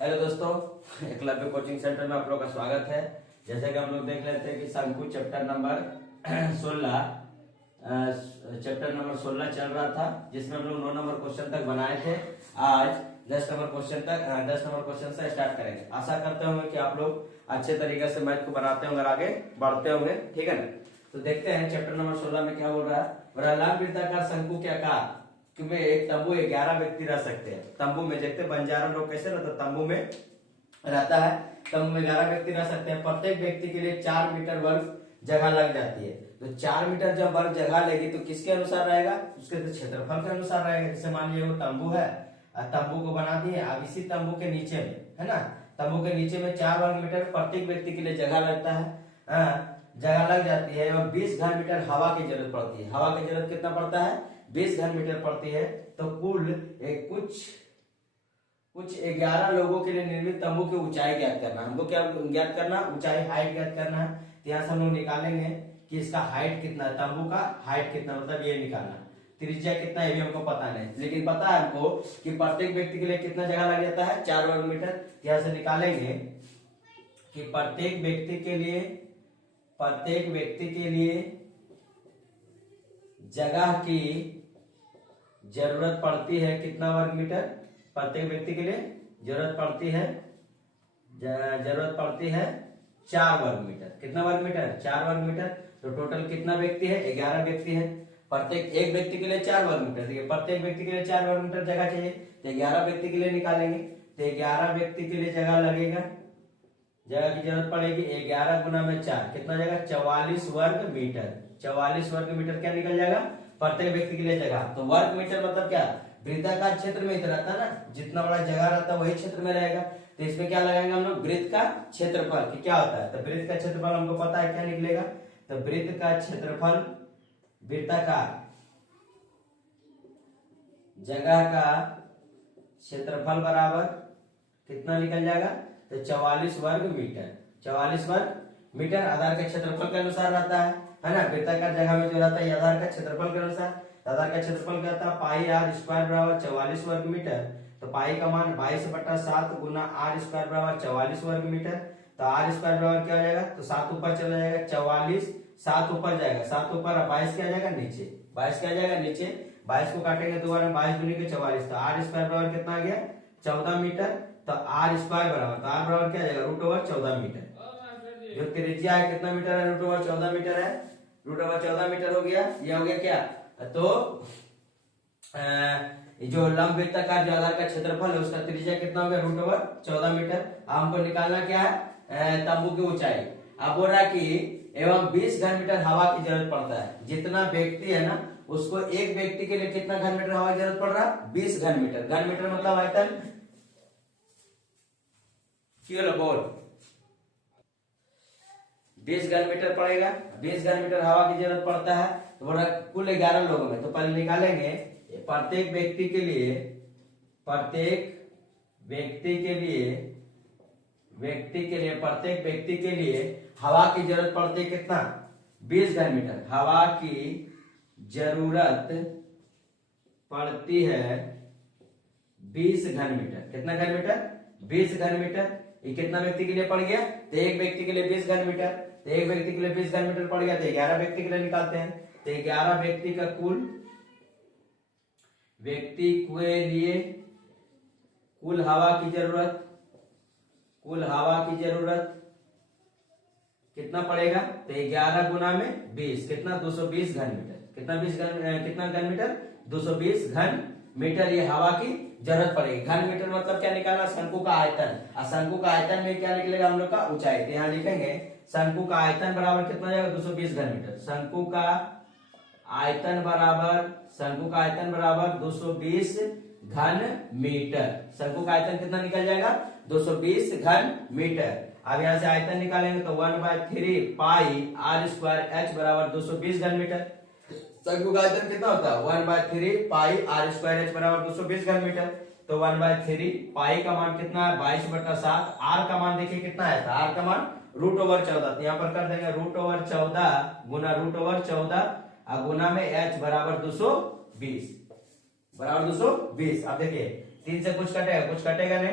Hello दोस्तों, Eklavya coaching centre में आप लोग का स्वागत है। जैसे कि हम लोग देख लेते हैं कि शंकु चैप्टर नंबर 16 चल रहा था, जिसमें हम लोग 9 नंबर क्वेश्चन तक बनाए थे। आज 10 नंबर क्वेश्चन से स्टार्ट करेंगे। आशा करते होंगे कि आप लोग अच्छे तरीके से मैथ को बनाते होंगे और आगे बढ़ते होंगे, ठीक है ना। तो देखते हैं चैप्टर नंबर 16 में क्या बोल रहा है। लंबवृत्ताकार शंकु के आकार में एक तंबू 11 व्यक्ति रह सकते हैं। तंबू में देखते बंजारा लोग कैसे रहता, तंबू में रहता है। तंबू में 11 व्यक्ति रह सकते हैं। प्रत्येक व्यक्ति के लिए 4 मीटर वर्ग जगह लग जाती है। तो 4 मीटर जब वर्ग जगह लेगी तो किसके अनुसार रहेगा, उसके क्षेत्रफल के अनुसार रहेगा। जैसे मान लीजिए वो तंबू है, तंबू को बना दिए। अब इसी तंबू के नीचे में है ना, तंबू के नीचे में 4 वर्ग मीटर प्रत्येक व्यक्ति के लिए जगह लगता है, जगह लग जाती है। और 20 घन मीटर हवा की जरूरत पड़ती है। हवा की जरूरत कितना पड़ता है, 20 घन मीटर पड़ती है। तो कुल कुछ 11 लोगों के लिए निर्मित तंबू की ऊंचाई ज्ञात करना। हमको क्या ज्ञात करना, ऊंचाई, हाइट ज्ञात करना है। तो यहाँ से हम लोग निकालेंगे कि इसका हाइट कितना है, तंबू का हाइट कितना, मतलब ये निकालना। त्रिज्या कितना है ये भी हमको पता नहीं, लेकिन पता है हमको कि प्रत्येक व्यक्ति के लिए कितना जगह लग जाता है, 4 वर्ग मीटर। यहाँ से निकालेंगे कि प्रत्येक व्यक्ति के लिए जगह की जरूरत पड़ती है कितना वर्ग मीटर। प्रत्येक व्यक्ति के लिए जरूरत पड़ती है 4 वर्ग मीटर। कितना वर्ग मीटर, 4 वर्ग मीटर। तो टोटल कितना व्यक्ति है, 11 व्यक्ति है। प्रत्येक एक व्यक्ति के लिए 4 वर्ग मीटर, देखिए प्रत्येक व्यक्ति के लिए 4 वर्ग मीटर जगह चाहिए। तो 11 व्यक्ति के लिए निकालेंगे। तो 11 व्यक्ति के लिए जगह लगेगा, जगह की जरूरत पड़ेगी 11 गुना में 4, कितना जगह, 44 वर्ग मीटर। 44 वर्ग मीटर क्या निकल जाएगा, प्रत्येक व्यक्ति के लिए जगह। तो वर्ग मीटर मतलब क्या, वृत्ताकार क्षेत्र में इतना रहता है ना, जितना बड़ा जगह रहता है वही क्षेत्र में रहेगा। तो इसमें क्या लगाएंगे हम लोग, वृत्त का क्षेत्रफल कि क्या होता है। तो वृत्त का क्षेत्रफल हमको पता है क्या निकलेगा। तो वृत्त का क्षेत्रफल, वृत्ताकार जगह का क्षेत्रफल बराबर कितना निकल जाएगा, तो 44 वर्ग मीटर। 44 वर्ग मीटर आधार के क्षेत्रफल के अनुसार रहता है ना। वृत्ताकार जगह में जो रहता है आधार का क्षेत्रफल के अनुसार। आधार का क्षेत्रफल क्या था, पाई आर स्क्वायर बराबर 44 वर्ग मीटर। तो पाई का मान 22/7 गुना आर स्क्वायर बराबर 44 वर्ग मीटर। तो आर स्क्वायर बराबर क्या हो जाएगा, तो 7 ऊपर चला जाएगा, 44 7 ऊपर जाएगा, 7 ऊपर 22 क्या जाएगा नीचे, 22 क्या जाएगा नीचे। 22 को काटेंगे दोबारा, 22 दूनी के 44। तो आर स्क्वायर बराबर कितना आ गया, 14 मीटर। तो आर स्क्वायर बराबर, तो आर बराबर क्या जाएगा, √14 मीटर। जो त्रिज्या है कितना मीटर है, √14 मीटर है। √14 मीटर हो गया, ये हो गया क्या। तो जो लंबवृत्ताकार जो आधार का क्षेत्रफल है उसका त्रिज्या कितना हो गया, √14 मीटर। हमको निकालना क्या है, तंबू की ऊंचाई। अब बोल रहा कि एवं 20 घन मीटर हवा की जरूरत पड़ता है। जितना व्यक्ति है ना, उसको एक व्यक्ति के लिए कितना घन मीटर हवा की जरूरत पड़ रहा है, 20 घन मीटर। घन मीटर मतलब आयतन, बोल 20 घन मीटर पड़ेगा। 20 घन मीटर हवा की जरूरत पड़ता है। तो बोला कुल 11 लोगों में, तो पहले निकालेंगे प्रत्येक व्यक्ति के लिए हवा की जरूरत पड़ती है कितना, 20 घन मीटर। हवा की जरूरत पड़ती है 20 घन मीटर। कितना घन मीटर, 20 घन मीटर। ये कितना व्यक्ति के लिए पड़ गया, तो एक व्यक्ति के लिए 20 घन मीटर। तो एक व्यक्ति के लिए 20 घन मीटर पड़ गया, तो 11 व्यक्ति के लिए निकालते हैं। तो 11 व्यक्ति का कुल हवा की जरूरत कितना पड़ेगा, तो 11 गुना में 20, कितना 220 घन मीटर। कितना घन मीटर, 220 घन मीटर ये हवा की जरूरत पड़ेगी। घन मीटर मतलब क्या निकालना, शंकु का आयतन। और शंकु का आयतन में क्या निकलेगा हम लोग का, ऊंचाई। तो यहाँ लिखेंगे शंकु का आयतन बराबर कितना जाएगा, 220 घन मीटर। शंकु का आयतन बराबर 220 घन मीटर। शंकु का आयतन कितना निकल जाएगा, 220 घन मीटर। अब यहाँ से आयतन निकालेंगे तो 1/3 पाई आर स्क्वायर एच बराबर 220 घन मीटर। शंकु का आयतन कितना होता है, 1/3 पाई आर स्क्वायर एच बराबर 220 घन मीटर। तो 1/3 पाई का मान कितना है, 22/7। आर का मान देखिए कितना है, आर का मान √14। तो यहाँ पर कर देंगे √14 गुना √14 गुना में एच बराबर 220 बराबर 220। अब देखिए 3 से कुछ कटेगा नहीं,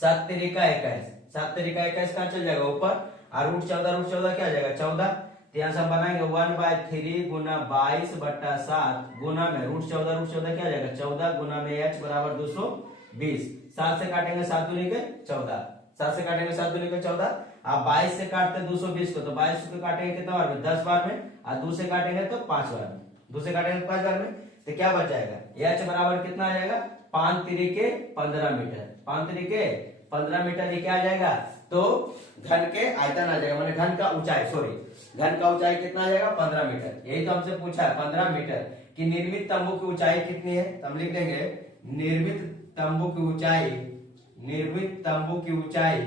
7 तिरिका 21, 7 तिरिका 21 कहाँ चल जाएगा ऊपर, और रूट 14 क्या आ जाएगा 14। तो यहाँ से हम बनाएंगे 1/3 गुना 22/7 गुना में रूट 14 क्या आ जाएगा 14 गुना में h बराबर 220। 7 से काटेंगे 7 दूनी के 14, 7 से काटेंगे 7 दूनी के 14। आप 22 से काटते 220 को, तो 22 को काटेंगे कितना बार में 10 बार में, और 2 से काटेंगे तो 5 बार में, 2 से काटेंगे तो 5 बार में। तो क्या बच जाएगा h बराबर कितना आ जाएगा 5 तिरिके 15 मीटर, 5 तिरिके 15 मीटर। ये क्या आ जाएगा तो घन के आयतन आ जाएगा, माने घन का ऊंचाई, सॉरी घन का ऊंचाई कितना आ जाएगा 15 मीटर। यही तो हमसे पूछा है 15 मीटर कि निर्मित तंबू की ऊंचाई कितनी है, तो हम लिख देंगे निर्मित तंबू की ऊंचाई, निर्मित तंबू की ऊंचाई,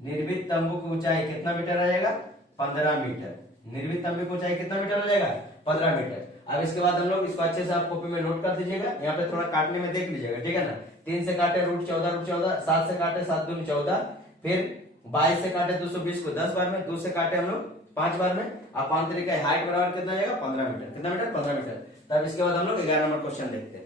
निर्मित तंबू की ऊंचाई कितना मीटर आ जाएगा 15 मीटर। निर्मित तंबू की ऊंचाई कितना मीटर आ जाएगा 15 मीटर। अब इसके बाद हम लोग इसको अच्छे से आप कॉपी में नोट कर दीजिएगा, यहाँ पे थोड़ा काटने में देख लीजिएगा, ठीक है ना। 3 से काटे रूट 14, 7 से काटे 7 दूनी 14, फिर 22 से काटे 220 को 10 बार में, 2 से काटे हम लोग 5 बार में, अब 5 तरीका हाइट बराबर कितना जाएगा 15 मीटर, कितना मीटर 15 मीटर। तब इसके बाद हम लोग 11 नंबर क्वेश्चन देखते हैं।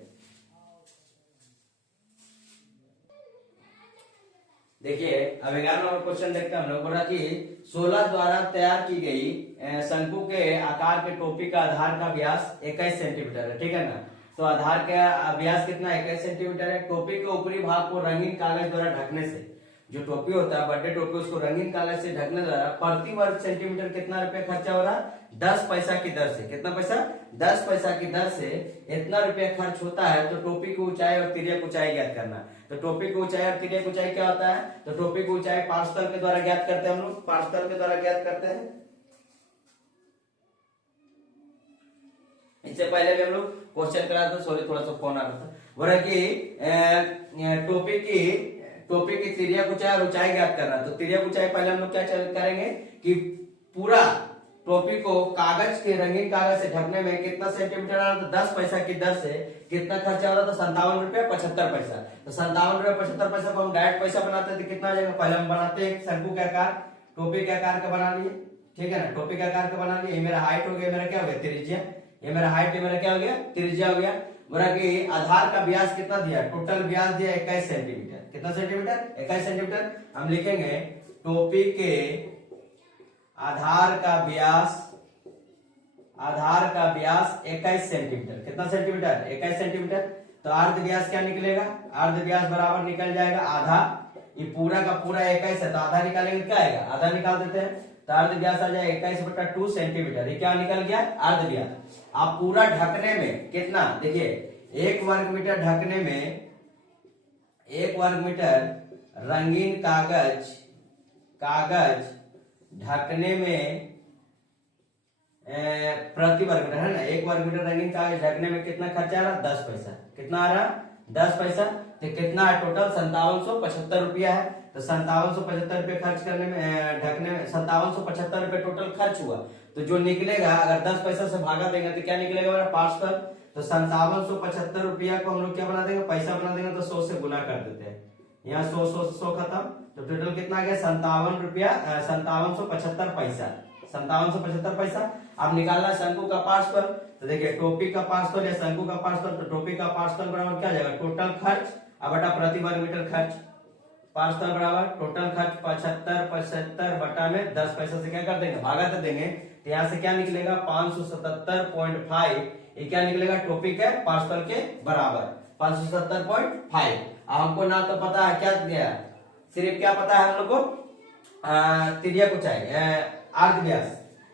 देखिए अब 11 नंबर क्वेश्चन देखते हैं हम लोग। बोला कि 16 द्वारा तैयार की गई शंकु के आकार के टोपी का आधार का व्यास 21 सेंटीमीटर है, ठीक है ना। तो आधार का व्यास कितना 21 सेंटीमीटर है। टोपी के ऊपरी भाग को रंगीन कागज द्वारा ढकने से, जो टोपी होता है बर्थडे टोपी, उसको रंगीन कागज से ढकने द्वारा प्रति वर्ग सेंटीमीटर कितना रुपया खर्चा हो रहा है 10 पैसा की दर से। कितना पैसा 10 पैसा की दर से इतना रुपया खर्च होता है। तो टोपी की ऊंचाई और तिर्यक ऊंचाई ज्ञात करना। तो टोपी की ऊंचाई और तिर्यक ऊंचाई क्या होता है, तो टोपी की ऊंचाई पार्श्वतल के द्वारा ज्ञात करते हैं हम लोग, पार्श्वतल के द्वारा ज्ञात करते हैं। इससे पहले भी हम लोग क्वेश्चन करा था, सॉरी थोड़ा सा फोन आ रहा था। बोला कि टोपी की तिर्यक ऊंचाई और ऊंचाई ज्ञात करना। तो तिर्यक ऊंचाई पहले हम लोग क्या करेंगे कि पूरा टोपी को कागज के रंगीन कागज से ढकने में कितना सेंटीमीटर आ रहा था 10 पैसा की दर से कितना खर्चा हो रहा था 57 रुपया 75 पैसा। तो 57 रुपया 75 पैसा को हम डायरेक्ट पैसा बनाते हैं तो कितना आ जाएगा। पहले हम बनाते हैं शंकु के आकार, टोपी के आकार का बना लिए, ठीक है ना। टोपी के आकार का बना लिए, ये मेरा हाइट हो गया, मेरा क्या हो गया त्रिज्या, ये मेरा हाइट, ये मेरा क्या हो गया त्रिज्या हो गया। बोला कि आधार का व्यास कितना दिया, टोटल व्यास दिया 21 सेंटीमीटर। कितना सेंटीमीटर 21 सेंटीमीटर। हम लिखेंगे टोपी के आधार का व्यास 21 सेंटीमीटर। कितना सेंटीमीटर 21 सेंटीमीटर। तो अर्ध व्यास क्या निकलेगा, अर्ध व्यास बराबर निकल जाएगा आधा, ये पूरा का पूरा 21 है तो आधा निकालेंगे क्या आएगा, आधा निकाल देते हैं। तो अर्ध व्यास आ जाएगा 21/2 सेंटीमीटर। ये क्या निकल गया अर्ध व्यास। आप पूरा ढकने में कितना, देखिए 1 वर्ग मीटर ढकने में, 1 वर्ग मीटर रंगीन कागज ढकने में प्रति वर्ग मीटर है ना, 1 वर्ग मीटर रंगीन कागज ढकने में कितना खर्चा आ रहा 10 पैसा। कितना आ रहा 10 पैसा। तो कितना है टोटल 5775 रुपया है। तो 5775 रुपये खर्च करने में, ढकने में 5775 रुपये टोटल खर्च हुआ। तो जो निकलेगा अगर 10 पैसा से भागा देंगे तो क्या निकलेगा हमारा पार्षद। तो 5775 रुपया को हम लोग क्या बना देंगे पैसा बना देंगे, तो 100 से गुना कर देते हैं। यहाँ 100 खत्म। तो टोटल कितना आ गया 57 रुपया 5775 पैसा, 5775 पैसा। अब निकालना शंकु का पार्श्वफल। तो देखिए टोपी का पार्श्वफल या शंकु का पार्श्वफल, तो टोपी का पार्श्वफल बराबर क्या जाएगा टोटल खर्च अब बटा प्रति वर्ग मीटर खर्च। पार्श्वफल बराबर टोटल खर्च 75 बटा में 10 पैसा से क्या कर देंगे भागा दे देंगे। तो यहाँ से क्या निकलेगा 577.5। ये क्या निकलेगा टोपी के पार्श्वफल के बराबर 577.5। हमको ना तो पता है क्या दिया, सिर्फ क्या पता है हम लोग को तिर्यक ऊंचाई अर्ध व्यास,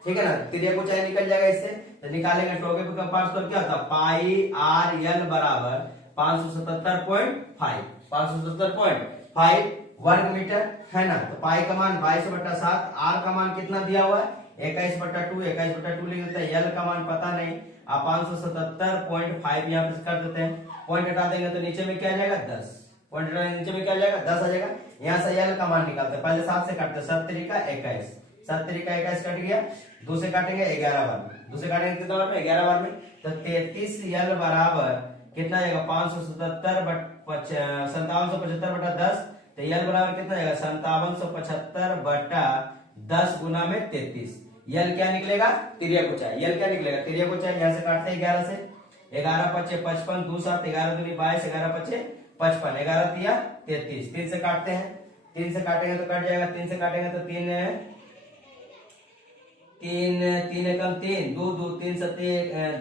ठीक है ना। तिर्यक ऊंचाई निकल जाएगा इससे। तो निकालेंगे टोपी का पार्श्वफल क्या होता है पाई आर एल बराबर 577.5, 577.5 वर्ग मीटर है ना। तो पाई का मान 22/7, आर का मान कितना दिया हुआ है 21/2, 21/2 लिख देते हैं। एल का मान पता नहीं, आप 577.5 यहाँ पे कर देते हैं। पॉइंट हटा देंगे तो नीचे में क्या आ जाएगा 10, पॉइंट हटा नीचे में क्या आ जाएगा 10 आ जाएगा। यहाँ से एल का मान निकालते हैं, पहले 7 से काटते हैं, 7 तरीका 21, 7 तरीका 21 कट गया। 2 से काटेंगे 11 बार में, 2 से काटेंगे कितना बार में 11 बार में। तो 33 एल बराबर कितना आएगा 5775/10। तो एल बराबर कितना आएगा 5775/10 गुना में 33। यल क्या निकलेगा तिर्यक ऊंचाई, यल क्या निकलेगा तिर्यक ऊंचाई। यहाँ से काटते हैं 11 से, 11 × 5 = 55, 2 × 7 = 11 × 2 = 22, 11 × 5 = 55, 11 तिया 33, 3 से काटते हैं, 3 से काटेंगे तो कट जाएगा, 3 से काटेंगे तो 3 3 एकम 3, 2 2 3 सत्ते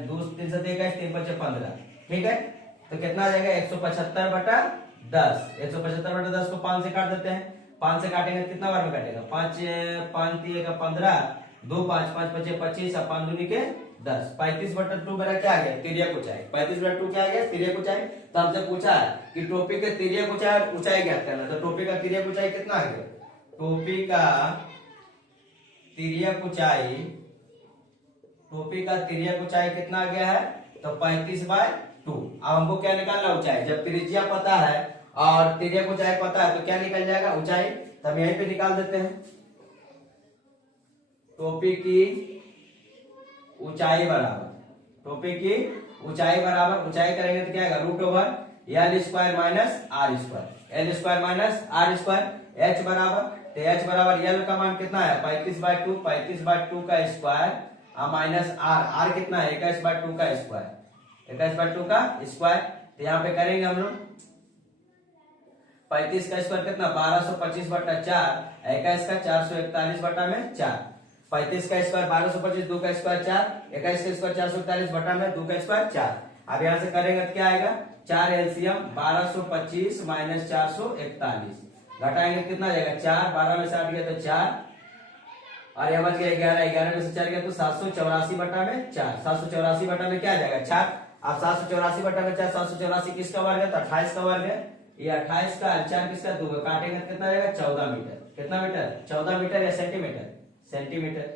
2 3 सत्ते 21, 3 5 15, ठीक है। तो कितना आ जाएगा 175 बटा 10, 175 बटा 10 को 5 से काट देते हैं, 5 से काटेंगे तो कितना बार में काटेगा, 5 5 3 का 15, 2 5 5 5 25 और 5 दूनी के 10, 35 बटा 2 मेरा क्या आ गया, तिर्यक ऊंचाई। 35 बटा 2 क्या आ गया, तिर्यक ऊंचाई। तो हमसे पूछा है कि टोपी के तिर्यक ऊंचाई ज्ञात करना, तो टोपी का तिर्यक ऊंचाई कितना आ गया, टोपी का तिर्यक ऊंचाई, टोपी का तिर्यक ऊंचाई कितना आ गया है, तो 35/2। अब हमको क्या निकालना, ऊंचाई। जब त्रिज्या पता है और तिर्यक ऊंचाई पता है तो क्या निकल जाएगा, ऊंचाई। तो हम यहीं पे निकाल देते हैं, टोपी की ऊंचाई बराबर, टोपी की ऊंचाई बराबर, ऊंचाई करेंगे तो क्या आएगा, √L² minus R², L² minus R²। H बराबर, तो H बराबर L का मान कितना है 35/2, 35/2 का स्क्वायर माइनस R कितना है 21/2 का स्क्वायर, 21/2 का स्क्वायर। तो यहाँ पे करेंगे हम लोग 35 का स्क्वायर कितना 1225 बटा 4, 21 का 441 बटा में 4, 35 का स्क्वायर 1225, 2 का स्क्वायर 4, 21 का स्क्वायर 441 बटा में 2 का स्क्वायर 4। अब यहाँ से करेंगे तो क्या आएगा, 4 एलसीएम 1225 माइनस 441, घटाएंगे कितना जाएगा 4, 12 में से 8 गया तो 4 और यह बच गया 11, 11 में से 4 गया तो 784 बटा में 4, 784 बटा में क्या जाएगा 4। अब 784 बटा में 4, 784 किसका वर्ग है, तो 28 का वर्ग है। ये 28 का 4 किसका 2 का, काटेंगे तो कितना जाएगा 14 मीटर। कितना मीटर, 14 मीटर या सेंटीमीटर, सेंटीमीटर,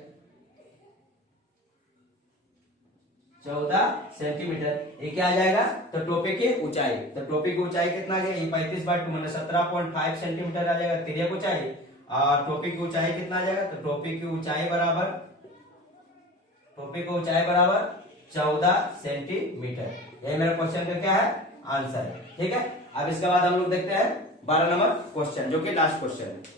14 सेंटीमीटर। ये क्या आ जाएगा, तो टोपी की ऊंचाई। तो टोपी की ऊंचाई कितना आ गया, 35/2 मैंने 17.5 सेंटीमीटर आ जाएगा तिर्यक ऊंचाई। और टोपी की ऊंचाई कितना आ जाएगा, तो टोपी की ऊंचाई बराबर, टोपी की ऊंचाई बराबर 14 सेंटीमीटर। यही मेरा क्वेश्चन का क्या है, आंसर है, ठीक है। अब इसके बाद हम लोग देखते हैं 12 नंबर क्वेश्चन, जो कि लास्ट क्वेश्चन है।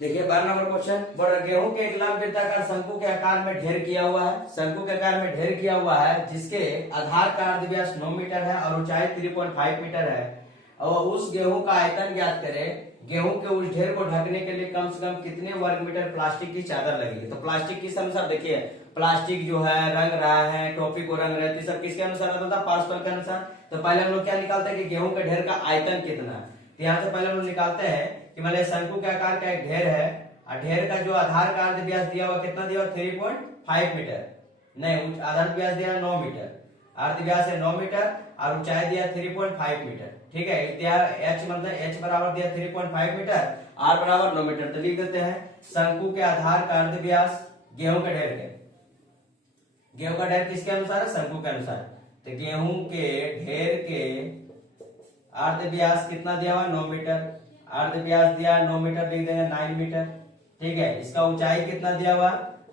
देखिए 12 नंबर क्वेश्चन, गेहूं के एक लंब वृत्ताकार शंकु के आकार में ढेर किया हुआ है, शंकु के आकार में ढेर किया हुआ है, जिसके आधार का अर्धव्यास 9 मीटर है और ऊंचाई 3.5 मीटर है, और उस गेहूं का आयतन ज्ञात करें। गेहूं के उस ढेर को ढकने के लिए कम से कम कितने वर्ग मीटर प्लास्टिक की चादर लगेगी। तो प्लास्टिक किस अनुसार, देखिए प्लास्टिक जो है रंग रहा है, टोपी को रंग रहे, तो सब किसके अनुसार होता था, पारस्पर के अनुसार। तो पहले हम लोग क्या निकालते हैं कि गेहूं के ढेर का आयतन कितना है। तो यहाँ से पहले हम लोग निकालते हैं कि मान शंकु के आकार का एक ढेर है, और ढेर का जो आधार का अर्धव्यास दिया हुआ कितना दिया हुआ 3.5 मीटर, नहीं आधार व्यास दिया 9 मीटर, अर्धव्यास है 9 मीटर और ऊंचाई दिया 3.5 मीटर, ठीक है। H मतलब H बराबर दिया 3.5 मीटर, R बराबर 9 मीटर। तो लिख देते हैं शंकु के आधार का अर्धव्यास गेहूं के ढेर के, गेहूं का ढेर किसके अनुसार है, शंकु के अनुसार। तो गेहूं के ढेर के अर्धव्यास कितना दिया हुआ 9 मीटर, अर्धव्यास दिया 9 मीटर, लिख देंगे 9 मीटर, ठीक है। इसका ऊंचाई कितना दिया हुआ,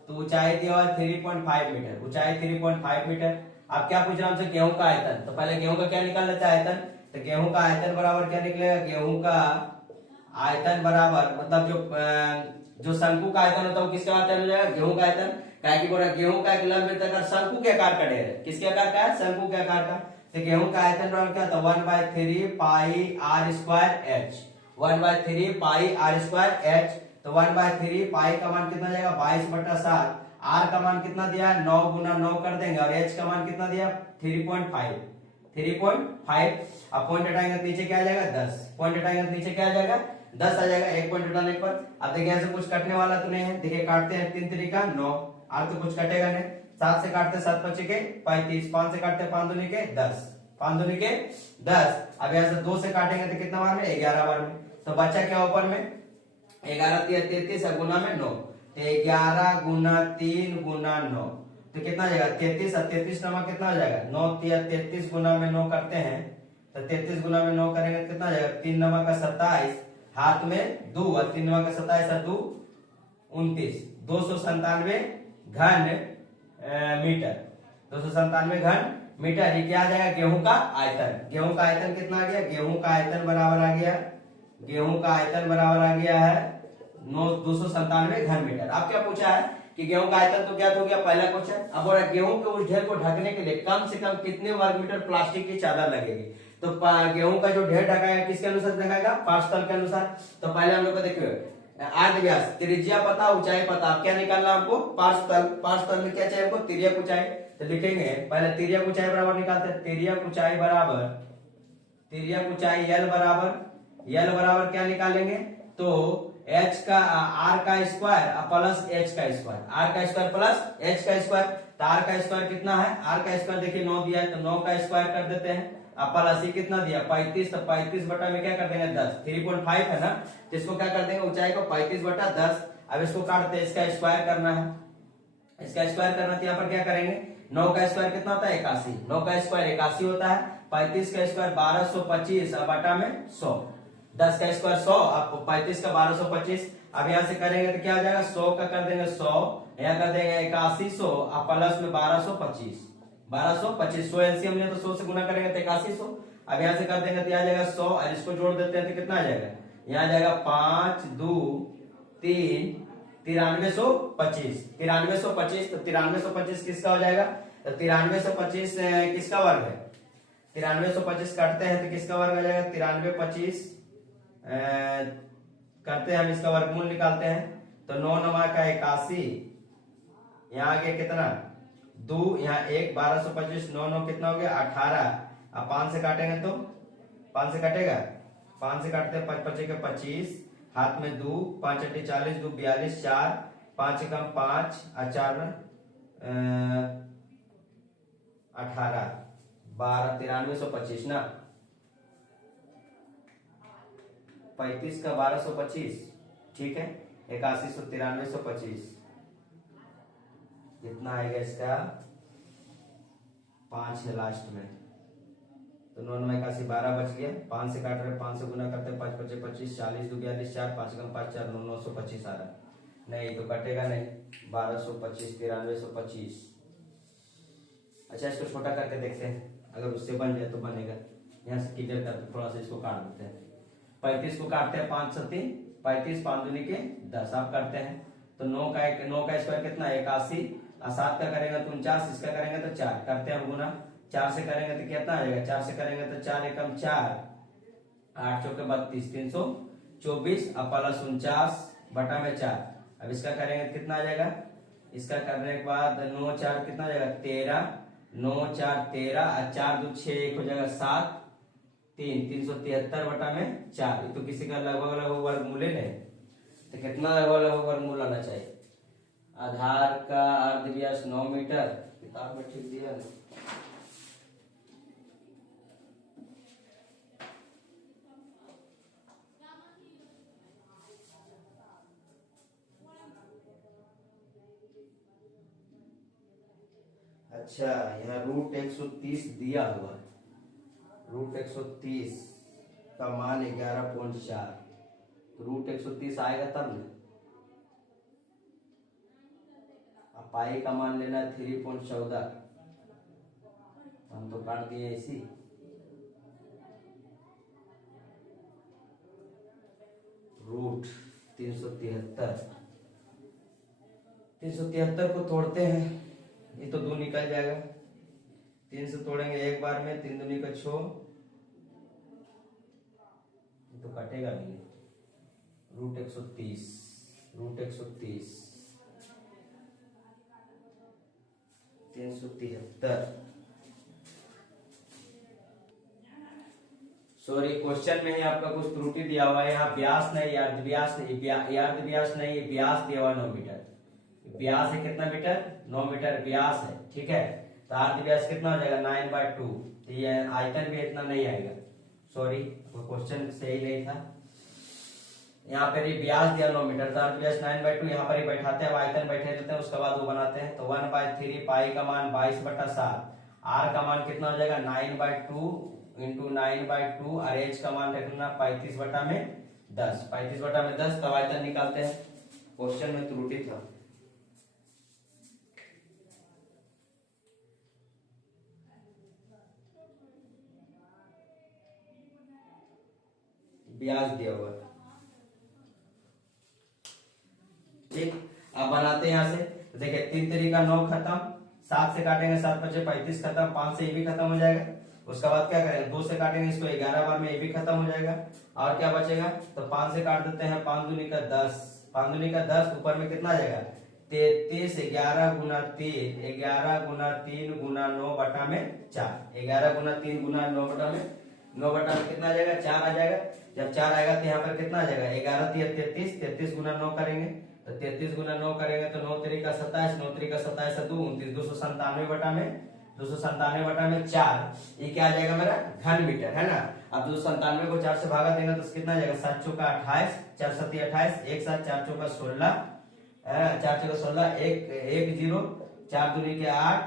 तो ऊंचाई दिया हुआ 3.5 मीटर, ऊंचाई 3.5 मीटर। अब क्या पूछ रहा हमसे, गेहूं का आयतन। तो पहले गेहूं का क्या निकाल लेते हैं, आयतन। तो गेहूं का आयतन बराबर क्या निकलेगा, गेहूं का आयतन बराबर मतलब जो शंकु का आयतन होता है वो किसके आयतन हो जाएगा, गेहूं का आयतन। क्या की बोला, गेहूं का एक लंब वृत्ताकार शंकु के आकार का ढेर है, किसके आकार का है, शंकु के आकार का। तो गेहूं का आयतन बराबर क्या था 1/3 पाई r²h, 1/3 पाई r²h। तो 1/3 पाई का मान कितना जाएगा 22/7, r का मान कितना दिया 9 गुना 9 कर देंगे, और h का मान कितना दिया 3.5, 3.5। अब पॉइंट हटाएंगे तो नीचे क्या आ जाएगा 10, पॉइंट हटाएंगे तो नीचे क्या आ जाएगा 10 आ जाएगा, एक पॉइंट हटाने पर। अब देखिए यहाँ से कुछ कटने वाला तो नहीं है, देखिए काटते हैं 3 तरीका 9, r तो कुछ कटेगा नहीं, 7 से काटते 7 5 के 35, 5 से काटते 5 दूनी के 10, 5 दूनी के 10। अब यहाँ से 2 से काटेंगे तो कितना बार में 11 बार में। तो बचा क्या ऊपर में 11 3 33 और गुना में 9, 11 गुना 3 गुना 9, तो कितना आ जाएगा 33, और 33 नमा कितना हो जाएगा 9 3 33 गुना में 9 करते हैं, तो 33 गुना में 9 करेंगे कितना आ जाएगा 3 नमा का 27, हाथ में 2 और 3 नमा का 27 और 2 29, 297 घन मीटर, 297 घन मीटर। ये क्या आ जाएगा गेहूं का आयतन। गेहूं का आयतन कितना आ गया, गेहूं का आयतन बराबर आ गया, गेहूं का आयतन बराबर आ गया है 297 घन मीटर। अब क्या पूछा है कि गेहूं का आयतन तो ज्ञात हो गया, पहला क्वेश्चन। अब बोला गेहूं के उस ढेर को ढकने के लिए कम से कम कितने वर्ग मीटर प्लास्टिक की चादर लगेगी। तो गेहूं का जो ढेर ढकाएगा किसके अनुसार ढकाएगा, पार्श्व के अनुसार। तो पहले हम लोग को देखिए आर्ध व्यास, त्रिज्या पता, ऊंचाई पता। अब क्या निकालना हमको, पार्श्व में क्या चाहिए हमको, तिर्यक ऊंचाई। तो लिखेंगे पहले तिर्यक ऊंचाई बराबर निकालते हैं, तिर्यक ऊंचाई बराबर, तिर्यक ऊंचाई यल बराबर क्या निकालेंगे, तो एच का आर का स्क्वायर प्लस एच का स्क्वायर, आर का स्क्वायर प्लस एच का स्क्वायर। तो आर का स्क्वायर कितना है, आर का स्क्वायर देखिए 9 दिया है, तो 9 का स्क्वायर कर देते हैं। अब प्लस ही कितना दिया 35, तो 35 बटा में क्या कर देंगे 10, 3.5 है ना, तो इसको क्या कर देंगे ऊंचाई को 35 बटा 10। अब इसको काटते हैं, इसका स्क्वायर करना है, इसका स्क्वायर करना तो यहाँ पर क्या करेंगे, 9 का स्क्वायर कितना होता है 81, 9 का स्क्वायर 81 होता है, 35 का स्क्वायर 1225 बटा में 100, 10 का स्क्वायर 100, अब 35 का 1225। अब यहाँ से करेंगे तो क्या हो जाएगा, 100 का कर देंगे 100, यहाँ कर देंगे 8100, अब प्लस में 1225, 100 एलसीएम लिया तो 100 से गुना करेंगे तो 8100। अब यहाँ से कर देंगे तो आ जाएगा 100, और इसको जोड़ देते हैं तो कितना आ जाएगा, यहाँ आ जाएगा 5 2 3 9325, 9325। तो 9325 किसका हो जाएगा, तो 9325 किसका वर्ग है, 9325 काटते हैं तो किसका वर्ग हो जाएगा, 9325 करते हैं हम, इसका वर्गमूल निकालते हैं। तो 9 नमा का 81, यहाँ आगे कितना 2, यहाँ 1, 1225, 9 9 कितना हो गया 18। अब 5 से काटेंगे तो 5 से कटेगा, 5 से काटते हैं 5 5 के 25, हाथ में 2, 5 8 40, 2 42, 4 5 कम 5 4 18, 12 9325 ना, 35 का 1225, ठीक है, 8100 9325, कितना आएगा इसका 5 है लास्ट में, तो 9 9 81 12 बच गया, 5 से काट रहे 5 से गुना करते 5 5 25, 40 2 42, 4 5 कम 5 4 9 925 आ रहा, नहीं तो कटेगा नहीं, 1225 9325। अच्छा इसको छोटा करके देखते हैं, अगर उससे बन जाए तो बनेगा, यहाँ से क्लियर करके थोड़ा सा इसको काट देते हैं। 35 को काटते हैं 5 से 3, 35 5 दूनी के 10, आप करते हैं तो 9 का स्क्वायर कितना 81, और 7 का करेंगे तो 49, इसका करेंगे तो 4, करते हैं हम गुना, 4 से करेंगे तो कितना आ जाएगा, 4 से करेंगे तो 4 एकम 4, 8 चौके 32, 324, अब प्लस 49 बटा में 4। अब इसका करेंगे तो कितना आ जाएगा, इसका करने के बाद 9 4 कितना आ जाएगा 13, 9 4 13, 4 2 6 1 हो जाएगा 7, 3 373 बटा में 4। तो किसी का लगभग लगभग वर्गमूल नहीं, तो कितना लगभग वर्गमूल आना चाहिए, आधार का अर्ध व्यास 9 मीटर, किताब में ठीक दिया ना, अच्छा यहाँ रूट 130 दिया हुआ है, रूट 130 का मान 11.4, तो रूट 130 आएगा तब ना, अब पाई का मान लेना है 3.14, हम तो काट दिए इसी, रूट 373, 373 को तोड़ते हैं, ये तो 2 निकल जाएगा, 3 से तोड़ेंगे एक बार में, 3 दूनी का 6, ये तो कटेगा भी नहीं, रूट 130, रूट 130 373, सॉरी क्वेश्चन में ही आपका कुछ त्रुटि दिया हुआ है, यहाँ व्यास नहीं अर्ध व्यास नहीं, अर्ध व्यास नहीं, ये व्यास दिया हुआ 9 मीटर, व्यास है कितना मीटर 9 मीटर व्यास है, ठीक है, तो अर्ध व्यास कितना हो जाएगा 9/2, तो ये आयतन भी इतना नहीं आएगा, सॉरी क्वेश्चन सही नहीं था, यहाँ पर व्यास दिया 9 मीटर, तो अर्ध व्यास 9/2, यहाँ पर ही बैठाते हैं, आयतन बैठे रहते हैं, उसके बाद वो बनाते हैं, तो 1/3 पाई का मान 22/7, आर का मान कितना हो जाएगा 9/2 इंटू 9/2, और एच का मान रखना 35 बटा में 10, 35 बटा में 10, तब आयतन निकालते हैं, क्वेश्चन में त्रुटि था। व्यास दिया हुआ है, अब बनाते हैं यहाँ से। तो देखिए 3 तरीका 9 खत्म, 7 से काटेंगे 7 बचे 35 खत्म, 5 से ये भी खत्म हो जाएगा। उसके बाद क्या करेंगे 2 से काटेंगे इसको 11 बार में ये भी खत्म हो जाएगा। और क्या बचेगा तो 5 से काट देते हैं, 5 दूनी का 10, 5 दूनी का 10, ऊपर में कितना आ जाएगा 33, 11 गुना 3, 11 गुना 3 गुना 9 बटा में 4, 11 गुना 3 गुना 9 बटा में, 9 बटा में कितना आ जाएगा 4 आ जाएगा। जब 4 आएगा तो यहाँ पर कितना आ जाएगा 11 3 33, 33 गुना 9 करेंगे तो 33 गुना 9 करेंगे तो 9 तरीका 27, 9 तरीका 27 2 29, 297 बटा में 297 बटा में 4, ये क्या आ जाएगा मेरा घन मीटर है ना। अब 297 को 4 से भागा देंगे तो कितना आ जाएगा 7 चौका 28, 4 सत्ती 28, 1 7 4 चौका 16, 4 चौका 16, 1 0, 4 दूनी के 8,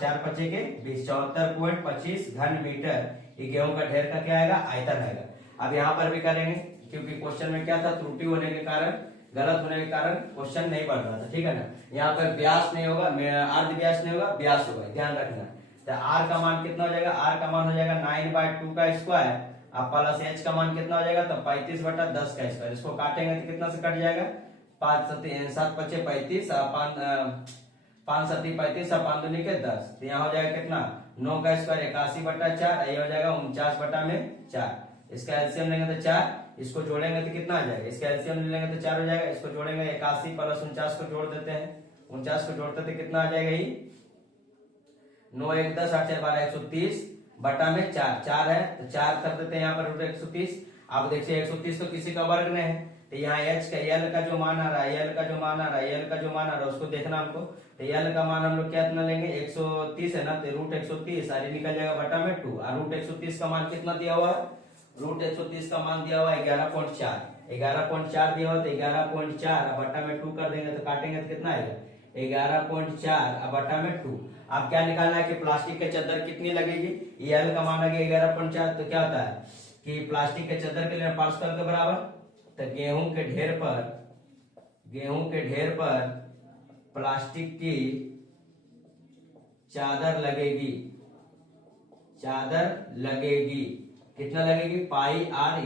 4 पचे के 20, 74.25 घन मीटर ये गेहूं का ढेर का क्या आएगा आयतन आएगा। अब यहाँ पर भी करेंगे क्योंकि क्वेश्चन में क्या था त्रुटि होने के कारण, गलत होने के कारण क्वेश्चन नहीं बढ़ रहा था, ठीक है ना। यहाँ पर व्यास नहीं होगा, अर्ध व्यास नहीं होगा, व्यास होगा, ध्यान रखना। तो आर का मान कितना हो जाएगा, आर का मान हो जाएगा 9/2 का स्क्वायर, अब प्लस एच का मान कितना हो जाएगा तो 35 बटा 10 का स्क्वायर। इसको काटेंगे तो कितना से कट जाएगा 5 7 पचे 35, 5 7 35 और 5 दूनी के 10, तो यहाँ हो जाएगा कितना 9 का स्क्वायर 81 बटा 4, ये हो जाएगा 49 बटा में 4। इसका एलसीएम लेंगे तो 4, इसको जोड़ेंगे तो कितना आ जाएगा, इसका एलसीएम लेंगे तो 4 हो जाएगा, इसको जोड़ेंगे 81 प्लस 49 को जोड़ देते हैं, 49 को जोड़ते थे कितना आ जाएगा, ये 9 1 10 8 4 12 130 बटा में 4, 4 है तो 4 कर देते हैं यहाँ पर √130। अब देखिए 130 तो किसी का वर्ग में है, तो यहाँ एच का एल का जो मान आ रहा है, एल का जो मान आ रहा है, एल का जो मान आ रहा है उसको देखना हमको। तो एल का मान हम लोग क्या इतना लेंगे 130 है ना, तो √130 आगे निकल जाएगा बटा में 2, और √130 का मान कितना दिया हुआ है, √130 का मान दिया हुआ है 11.4, 11.4 दिया हुआ तो 11.4 बटा में 2 कर देंगे तो काटेंगे तो कितना आएगा 11.4 बटा में 2। अब क्या निकालना है कि प्लास्टिक के चद्दर कितनी लगेगी, एल का मान आ गया 11.4, तो क्या होता है कि प्लास्टिक के चद्दर के लिए पार्शल के बराबर, तो गेहूं के ढेर पर प्लास्टिक की चादर लगेगी, कितना लगेगी पाई आर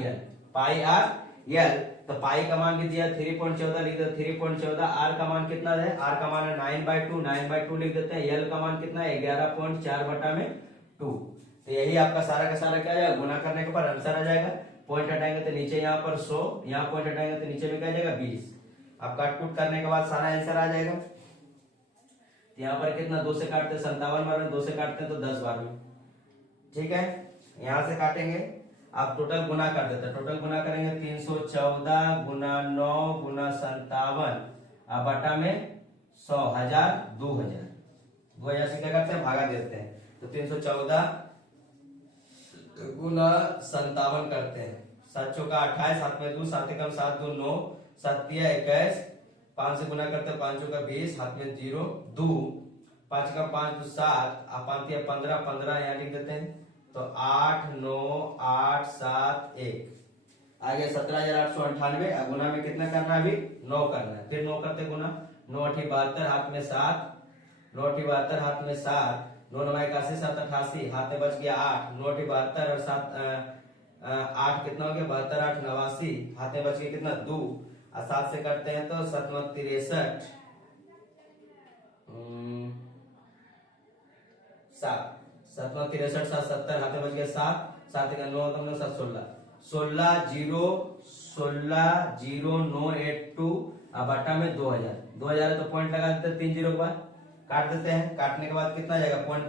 एल, तो पाई का मान भी दिया 3.14 लिख दो, 3.14, आर का मान कितना है, आर का मान है 9/2 लिख देते हैं, एल का मान कितना है 11.4 बटा में 2। तो यही आपका सारा का सारा क्या आ जाएगा, गुना करने के बाद आंसर आ जाएगा। पॉइंट हटाएंगे तो नीचे यहाँ पर 100, यहाँ पॉइंट हटाएंगे तो नीचे में क्या आ जाएगा 20। अब काटकूट करने के बाद सारा आंसर आ जाएगा। यहाँ पर कितना 2 से काटते 57 बार में, 2 से काटते तो 10 बार में, ठीक है। यहाँ से काटेंगे, आप टोटल गुना कर देते, टोटल गुना करेंगे 314 गुना 9 गुना 57 अब बटा में 100 1000 2000 से क्या करते हैं भागा देते हैं, तो 314 गुना 57 करते हैं, 7 चौका 28, 7 में 2, 7 कम 7 2 9, 7 21, 5 से गुना करते हैं 5 चौका 20, हाथ में 0 2, 5 का 5 2 7, 5 15 15 यहाँ लिख देते हैं, तो 8 9 8 7 1 आगे 17,898। गुना में कितना करना है अभी 9 करना है, फिर 9 करते गुना, 9 8 72 हाथ में 7, 9 8 72 हाथ में 7, 9 9 81 7 88 हाथ में बच गया 8, 9 8 72 और 7 8 कितना हो गया 72 8 89 हाथ में बच गया कितना 2, और 7 से करते हैं तो 7 63 7 63 7 70 हाथ में बच गया 7, 7 का 9 तुमने 7 16 0 9 8 2 अब बटा में 2000 है तो पॉइंट लगा देते हैं 3 0 के बाद काट देते हैं, काटने के बाद कितना आ जाएगा पॉइंट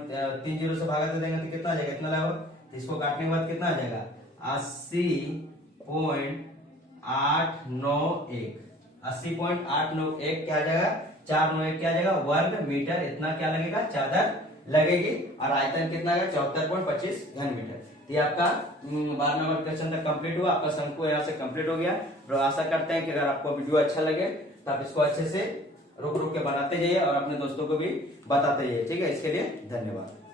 3 0 से भागा दे देंगे तो कितना आ जाएगा इतना लगा, तो इसको काटने के बाद कितना आ जाएगा 80.891 क्या आ जाएगा 491 क्या आ जाएगा वर्ग मीटर, इतना क्या लगेगा चादर लगेगी, और आयतन कितना आएगा 74.25 घन मीटर। ये आपका 12 नंबर क्वेश्चन तक कंप्लीट हुआ, आपका शंकु यहाँ से कंप्लीट हो गया। तो आशा करते हैं कि अगर आपको वीडियो अच्छा लगे तो आप इसको अच्छे से रुक के बनाते जाइए और अपने दोस्तों को भी बताते जाइए, ठीक है। इसके लिए धन्यवाद।